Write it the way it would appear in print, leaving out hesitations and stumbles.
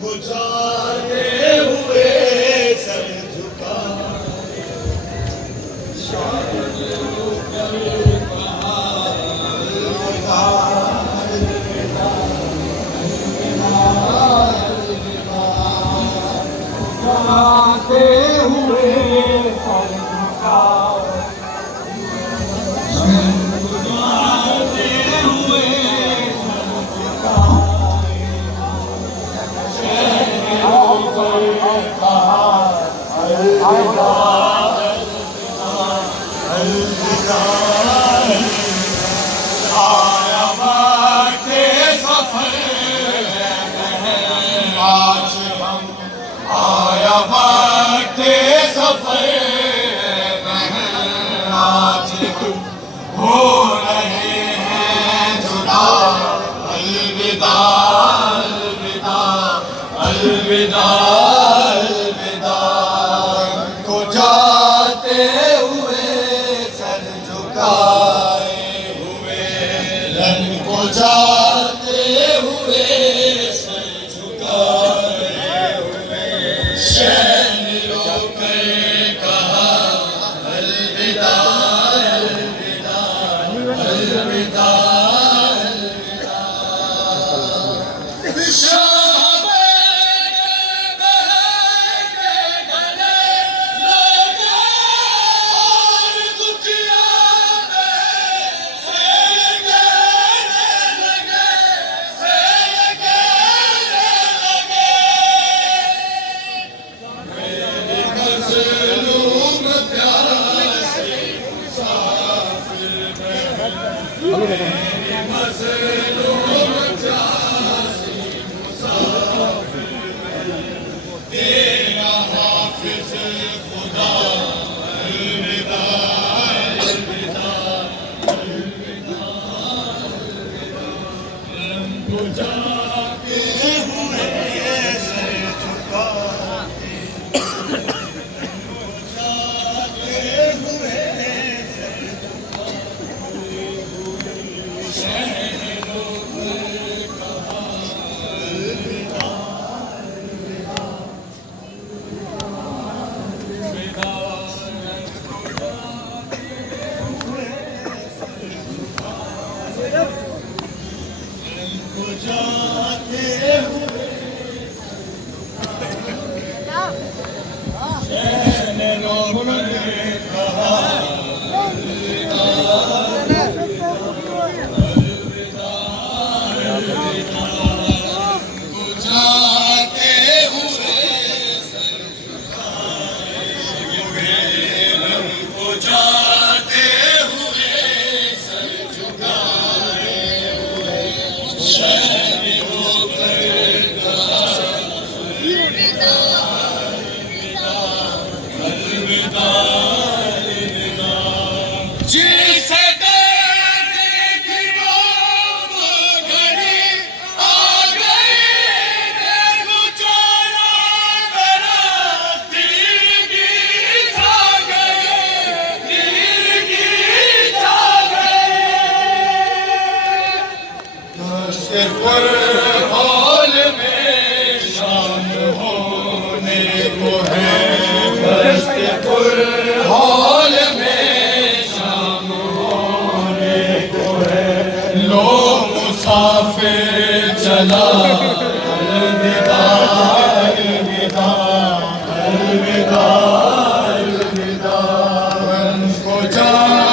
बुझाते हुए सर झुका बुझाते हुए सर झुका आया वक्त सफर आज हम आया वक्त सफर आज हम हो रहे हैं जुदा अलविदा अलविदा अलविदा अलविदा को जाते हुए सर झुकाए हुए रन को जाते हुए सर झुकाए हुए शहर रोकर कहा अलविदा अलविदा अलविदा अलविदा तेरा हाफिज खुदा अलविदा अलविदा अलविदा रंग जाके हुए सर झुकाते जाके हुए सर जाते हुए शहरों ने कहा अलविदा अलविदा अलविदा जाते हुए सर झुकाए हुए रंग जाते हुए सर झुकाए हुए जिसे देखी वो घड़ी आ गई देखो चोरा मेरा दिल की छा गए दिल की छा गए पर हॉल में शाम होने को है पर हॉल में शाम होने को है लो मुसाफिर चला अलविदा अलविदा अलविदा अलविदा को जा